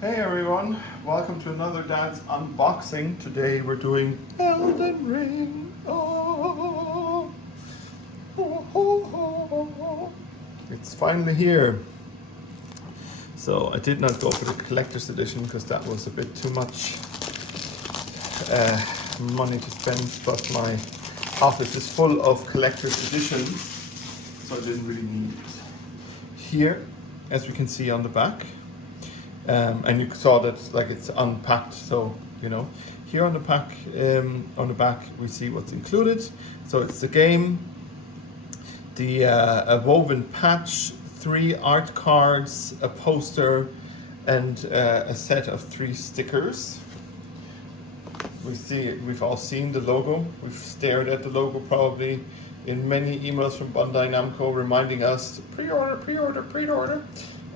Hey everyone, welcome to another Dad's unboxing. Today we're doing Elden Ring. Oh, oh, oh, oh. It's finally here. So I did not go for the collector's edition because that was a bit too much money to spend, but my office is full of collector's editions, so I didn't really need it. Here, as we can see on the back, and you saw that like it's unpacked, so you know. Here on the back, we see what's included. So it's the game, a woven patch, 3 art cards, a poster, and a set of 3 stickers. We've all seen the logo. We've stared at the logo probably in many emails from Bandai Namco reminding us pre-order, pre-order, pre-order,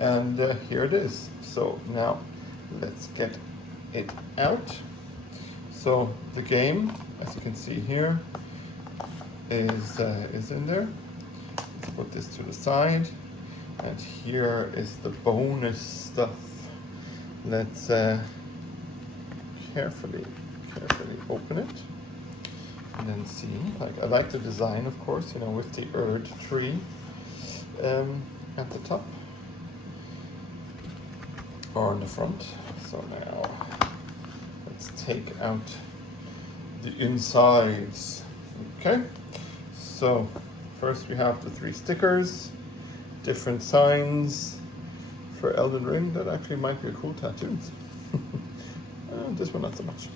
and here it is. So now let's get it out. So the game, as you can see here, is in there. Let's put this to the side, and here is the bonus stuff. Let's carefully open it, and then see. Like, I like the design, of course, you know, with the Erd tree at the top. Or on the front. So now let's take out the insides. Okay, so first we have the 3 stickers, different signs for Elden Ring. That actually might be a cool tattoo. This one not so much.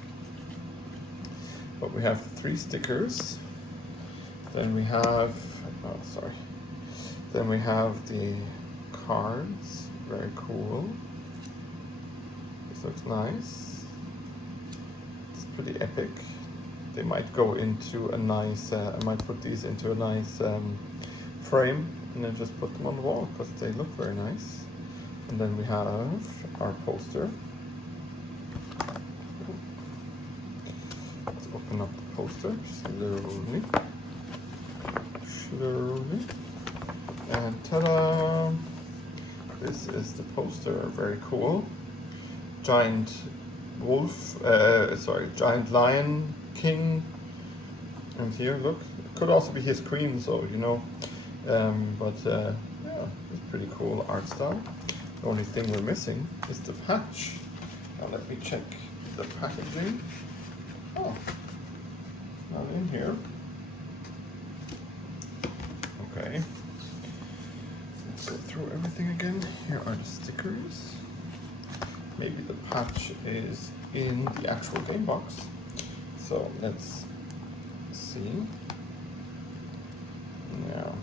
But we have 3 stickers. Then we have, then we have the cards. Very cool. Looks nice. It's pretty epic. They might go into a nice, I might put these into a nice frame and then just put them on the wall because they look very nice. And then we have our poster. Let's open up the poster slowly. And ta-da! This is the poster, very cool. Giant lion king, and here look, it could also be his queen, so you know, yeah, it's pretty cool art style. The only thing we're missing is the patch. Now let me check the packaging. Oh, it's not in here. Okay, let's go through everything again. Here are the stickers. Maybe the patch is in the actual game box. So let's see. Now,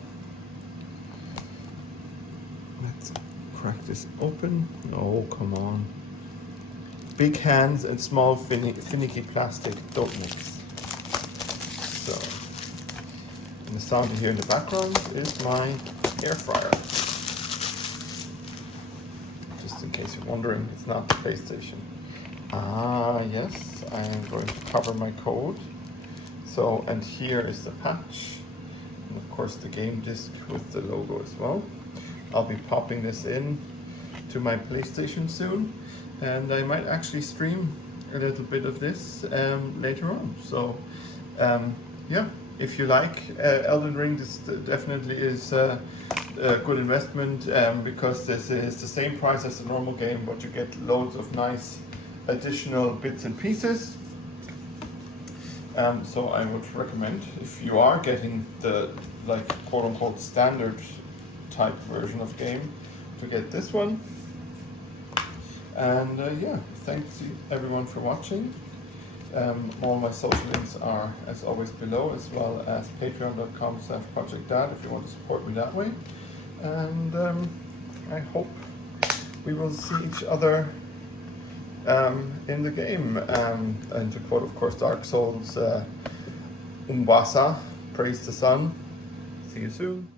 let's crack this open. No, come on. Big hands and small finicky plastic don't mix. So, and the sound you hear in the background is my air fryer. In case you're wondering, it's not the PlayStation. Ah, yes, I am going to cover my code. So, and here is the patch, and of course the game disc with the logo as well. I'll be popping this in to my PlayStation soon, and I might actually stream a little bit of this later on. So, yeah, if you like Elden Ring, this definitely is a good investment because this is the same price as the normal game, but you get loads of nice additional bits and pieces. So I would recommend, if you are getting the like quote-unquote standard type version of game, to get this one. And yeah, thanks to everyone for watching. All my social links are, as always, below, as well as patreon.com/projectdad if you want to support me that way. And I hope we will see each other in the game. And to quote, of course, Dark Souls, Umbasa, praise the sun. See you soon.